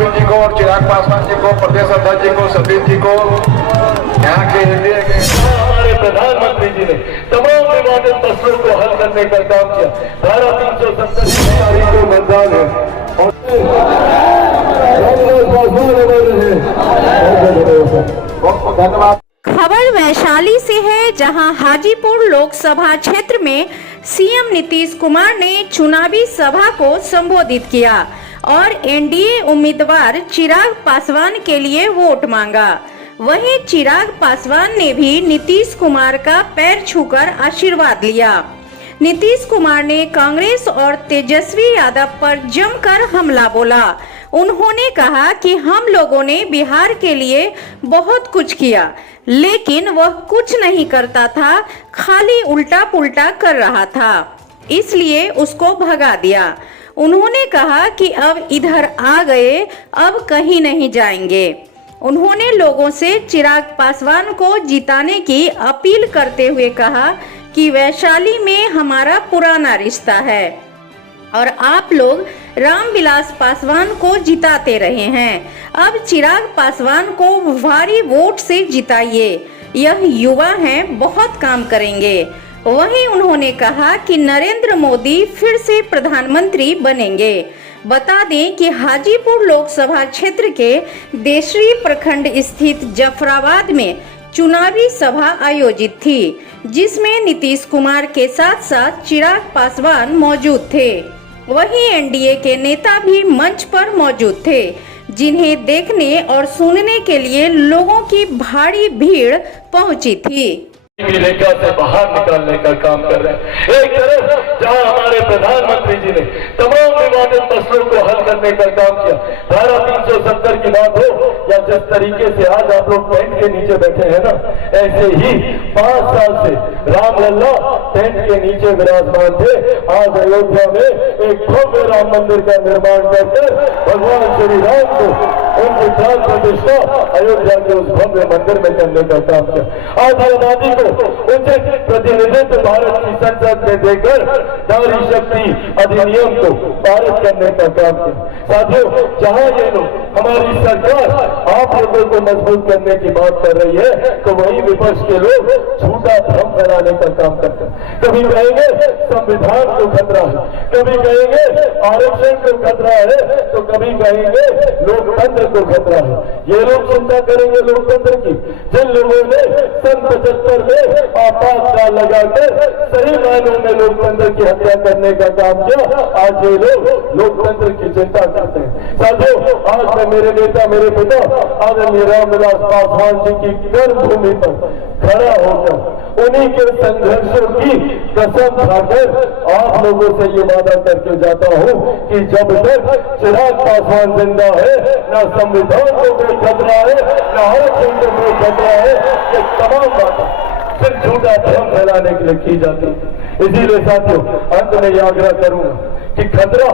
Rafale जी को और चिराग पासवान जी को, प्रदेश अध्यक्ष जी को, सतीश जी को, यहाँ के एनडीए के हमारे प्रधानमंत्री जी ने तमाम विवादित मसलों को हल करने का काम किया। धारा 370 की तारीख को मतदान है और धन्यवाद। खबर वैशाली से है, जहां हाजीपुर लोकसभा क्षेत्र में सीएम नीतीश कुमार ने चुनावी सभा को संबोधित किया और एनडीए उम्मीदवार चिराग पासवान के लिए वोट मांगा। वहीं चिराग पासवान ने भी नीतीश कुमार का पैर छूकर आशीर्वाद लिया। नीतीश कुमार ने कांग्रेस और तेजस्वी यादव पर जमकर हमला बोला। उन्होंने कहा कि हम लोगों ने बिहार के लिए बहुत कुछ किया, लेकिन वह कुछ नहीं करता था, खाली उल्टा पुल्टा कर रहा था, इसलिए उसको भगा दिया। उन्होंने कहा कि अब इधर आ गए, अब कहीं नहीं जाएंगे। उन्होंने लोगों से चिराग पासवान को जिताने की अपील करते हुए कहा कि वैशाली में हमारा पुराना रिश्ता है और आप लोग रामविलास पासवान को जिताते रहे हैं। अब चिराग पासवान को भारी वोट से जिताइए, यह युवा हैं, बहुत काम करेंगे। वहीं उन्होंने कहा कि नरेंद्र मोदी फिर से प्रधानमंत्री बनेंगे। बता दें कि हाजीपुर लोकसभा क्षेत्र के देसरी प्रखंड स्थित जफराबाद में चुनावी सभा आयोजित थी, जिसमें नीतीश कुमार के साथ साथ चिराग पासवान मौजूद थे। वहीं एनडीए के नेता भी मंच पर मौजूद थे, जिन्हें देखने और सुनने के लिए लोगों की भारी भीड़ पहुंची थी। रेखा से बाहर निकालने का काम कर रहे हैं। एक तरफ जहां हमारे प्रधानमंत्री जी ने तमाम विवादित मसलों को हल करने का काम किया, धारा 370 की बात हो या जिस तरीके से आज आप लोग टेंट के नीचे बैठे हैं ना, ऐसे ही 5 साल से रामलला टेंट के नीचे विराजमान थे। आज अयोध्या में एक भव्य राम मंदिर का निर्माण करके भगवान श्री राम को उनकी प्राण प्रतिष्ठा अयोध्या के उस भव्य मंदिर में करने का काम किया। आज आबादी को उचित प्रतिनिधित्व भारत की संसद में देकर नारी शक्ति अधिनियम को पारित करने का काम किया। साथियों, जहां ये लोग हमारी सरकार आप लोगों को मजबूत करने की बात कर रही है, तो वही विपक्ष के लोग झूठा भ्रम फैलाने का काम करते हैं। कभी कहेंगे संविधान को खतरा है, कभी कहेंगे आरक्षण को खतरा है, तो कभी कहेंगे लोकतंत्र को खतरा है। ये लोग चिंता करेंगे लोकतंत्र की, जिन लोगों ने सन 75 में आपातकाल लगाकर सही मायनों में लोकतंत्र की हत्या करने का काम किया। आज ये लोग लोकतंत्र की चिंता करते हैं। साथियों, आज मैं मेरे नेता, मेरे पिता आदरणीय रामविलास पासवान जी की कर्मभूमि पर खड़ा होकर उन्हीं के संघर्षों की कसम खाकर आप लोगों से ये वादा करके जाता हूं कि जब तक चिराग पासवान जिंदा है, न संविधान को कोई खतरा है, न आरक्षण को कोई खतरा है। ये तमाम बातें सिर्फ झूठा भ्रम फैलाने के लिए की जाती है। इसीलिए साथियों, अंत में यह आग्रह करूंगा कि खतरा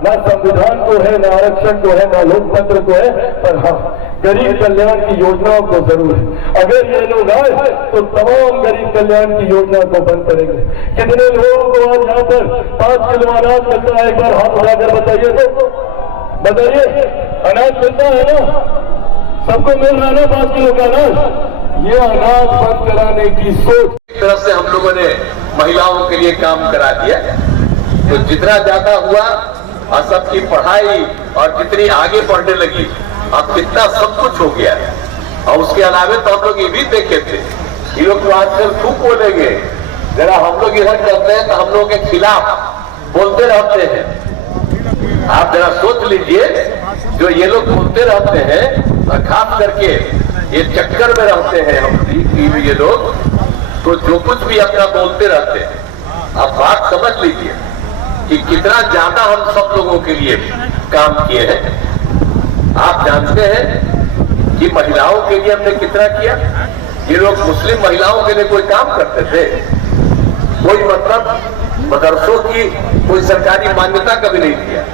न संविधान को है, न आरक्षण को है, न लोकतंत्र को है, पर हाँ, गरीब कल्याण की योजनाओं को जरूर है। अगर ये लोग आए तो तमाम गरीब कल्याण की योजना को बंद करेंगे। कितने लोगों को आज यहाँ पर 5 किलो अनाज मिलता है? एक बार हाथ उठाकर बताइए तो बताइए। अनाज मिलता है ना? सबको मिल रहा है ना 5 किलो का अनाज? ये अनाज बंद कराने की सोच एक तरफ से हम लोगों ने महिलाओं के लिए काम करा दिया, तो जितना ज्यादा हुआ और सबकी पढ़ाई और जितनी आगे बढ़ने लगी, अब कितना सब कुछ हो गया। और उसके अलावा तो हम लोग ये भी देखे थे, ये लोग तो आजकल खूब बोलेंगे, जरा हम लोग इधर करते हैं तो हम लोगों के खिलाफ बोलते रहते हैं। आप जरा सोच लीजिए, जो ये लोग बोलते रहते हैं और खास करके ये चक्कर में रहते हैं हम ये लोग, तो जो कुछ भी अपना बोलते रहते हैं। आप बात समझ लीजिए कि कितना ज्यादा हम सब लोगों के लिए काम किए हैं। आप जानते हैं कि महिलाओं के लिए हमने कितना किया। ये लोग मुस्लिम महिलाओं के लिए कोई काम करते थे? कोई मतलब मदरसों की कोई सरकारी मान्यता कभी नहीं दिया।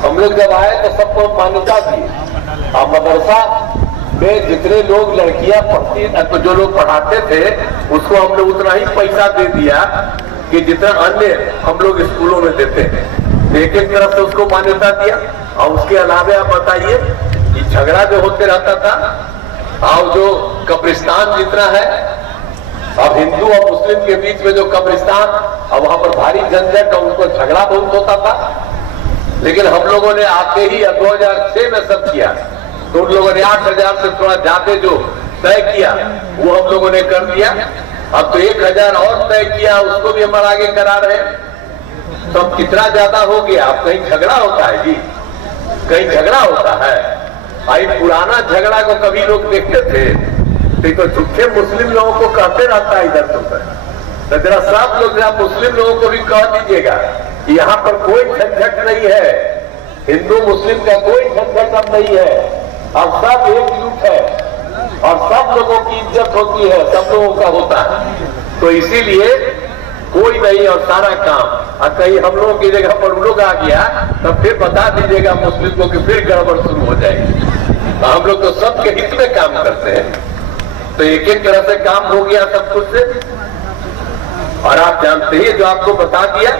हम लोग जब आए तो सबको मान्यता दी। अब मदरसा में जितने लोग लड़कियां पढ़ती, तो जो लोग पढ़ाते थे उसको हमने उतना ही पैसा दे दिया कि जितना अन्य हम लोग स्कूलों में देते हैं। एक एक तरफ से उसको मान्यता दिया। और उसके अलावे आप बताइए कि झगड़ा जो होते रहता था, और जो कब्रिस्तान जितना है, अब हिंदू और मुस्लिम के बीच में जो कब्रिस्तान, अब वहां पर भारी झंझट और उनको झगड़ा बहुत होता था। लेकिन हम लोगों ने आते ही 2006 में सब किया, तो उन लोगों ने 8,000 से थोड़ा ज्यादा जो तय किया वो हम लोगों ने कर दिया। अब तो 1,000 और तय किया, उसको भी हम आगे करा रहे हैं। तो अब कितना ज्यादा हो गया। अब कहीं झगड़ा होता है जी, कहीं झगड़ा होता है। आई पुराना झगड़ा को कभी लोग देखते थे, तो झूठे मुस्लिम लोगों को कहते रहता है इधर से उधर। तो जरा सब लोग जरा मुस्लिम लोगों को भी कह दीजिएगा कि यहाँ पर कोई झंझट नहीं है, हिंदू मुस्लिम का कोई झंझट अब नहीं है। अब सब एकजुट है और सब लोगों की इज्जत होती है, सब लोगों का होता है। तो इसीलिए कोई नहीं और सारा काम। और कहीं हम लोगों की जगह पर लोग आ गया तब फिर बता दीजिएगा मुस्लिम को कि फिर गड़बड़ शुरू हो जाएगी। तो हम लोग तो सबके हित में काम करते हैं। तो एक एक तरह से काम हो गया सब कुछ से। और आप जानते ही, जो आपको बता दिया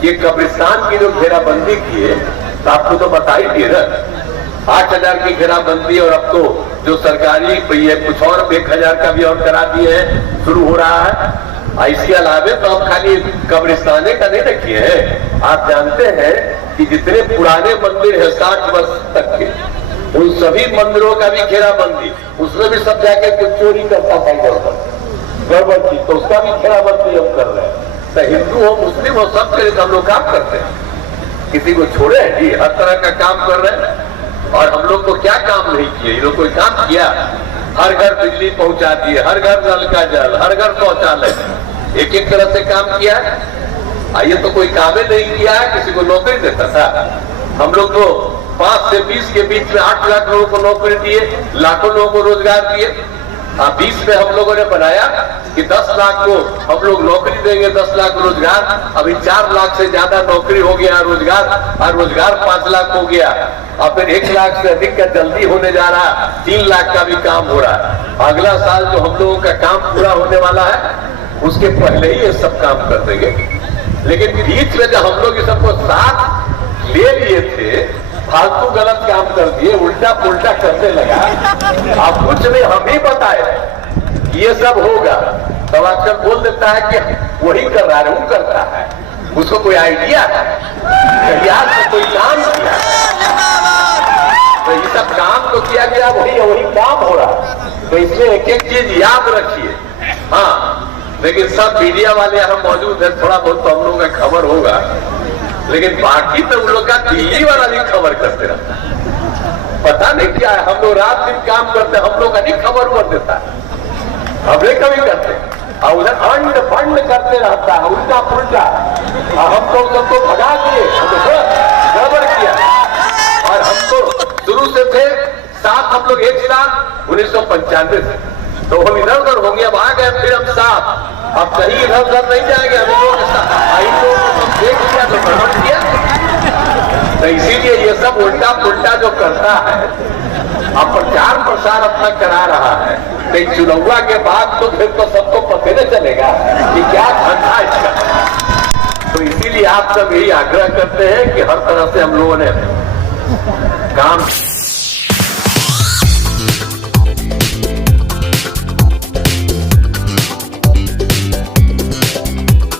कि कब्रिस्तान की जो घेराबंदी की है, तो आपको तो बता ही दिए ना, 8,000 की घेराबंदी। और अब तो जो सरकारी ये कुछ और 1,000 का भी और करा दिए हैं, शुरू हो रहा है। इसके अलावे तो हम खाली कब्रिस्ताने का नहीं रखिए हैं। आप जानते हैं कि जितने पुराने मंदिर है 60 वर्ष तक के, उन सभी मंदिरों का भी घेराबंदी, उसमें भी सब जाके कुछ चोरी करता था इधर पर गड़बड़ थी, तो उसका भी घेराबंदी हम कर रहे हैं। तो हिंदू हो मुस्लिम हो सब के हम लोग काम करते हैं, किसी को छोड़े हैं जी, हर तरह का काम कर रहे हैं। और हम लोग को क्या काम नहीं किए, ये लोग कोई काम किया? हर घर बिजली पहुंचा दिए, हर घर नल का जल, हर घर शौचालय, एक एक तरह से काम किया है। ये तो कोई काम ही नहीं किया है, किसी को नौकरी देता था। हम लोग तो 5 से 20 के बीच में 8 लाख लोगों को नौकरी दिए, लाखों लोगों को रोजगार दिए। 20 में हम लोगों ने बनाया कि 10 लाख को हम लोग नौकरी देंगे, 10 लाख रोजगार। अभी 4 लाख से ज्यादा नौकरी हो गया रोजगार, और रोजगार 5 लाख हो गया। और फिर 1 लाख से अधिक का जल्दी होने जा रहा, 3 लाख का भी काम हो रहा है। अगला साल जो हम लोगों का काम पूरा होने वाला है, उसके पहले ही ये सब काम कर देंगे। लेकिन बीच में जब हम लोग ये सबको साथ ले लिए थे, फालतू गलत काम कर दिए, उल्टा पुल्टा करने लगा। आप कुछ नहीं, हम ही बताए ये सब होगा, तब आजकल बोल देता है कि वही कर रहा है, वो करता है, उसको कोई आइडिया है, याद से कोई काम किया। तो ये सब काम तो किया गया, वही काम हो रहा। तो इसलिए एक एक चीज याद रखिए। हाँ, लेकिन सब मीडिया वाले यहाँ मौजूद है, थोड़ा बहुत तो हम लोगों का खबर होगा, लेकिन बाकी तो उन लोग का दिल्ली वाला भी खबर करते रहता है। पता नहीं क्या है, हम लोग रात दिन काम करते हैं, हम लोग का नहीं खबर कर देता है, हमने कभी करते और उधर अंड फंड करते रहता है, उल्टा पुल्टा। हम तो सबको भगा दिए, गड़बड़ किया। और हमको शुरू से थे साथ, हम लोग एक साथ 1995 से, तो हम इधर उधर होंगे, अब आ गए फिर हम साथ। अब कहीं इधर उधर नहीं जाएंगे, हम लोगों के साथ देख लिया तो गड़बड़ किया। तो इसीलिए ये सब उल्टा पुल्टा जो करता है, अब प्रचार प्रसार अपना करा रहा है, तो चुनाव के बाद तो फिर तो सबको पता नहीं चलेगा कि क्या धंधा इसका। तो इसीलिए आप सब यही आग्रह करते हैं कि हर तरह से हम लोगों ने काम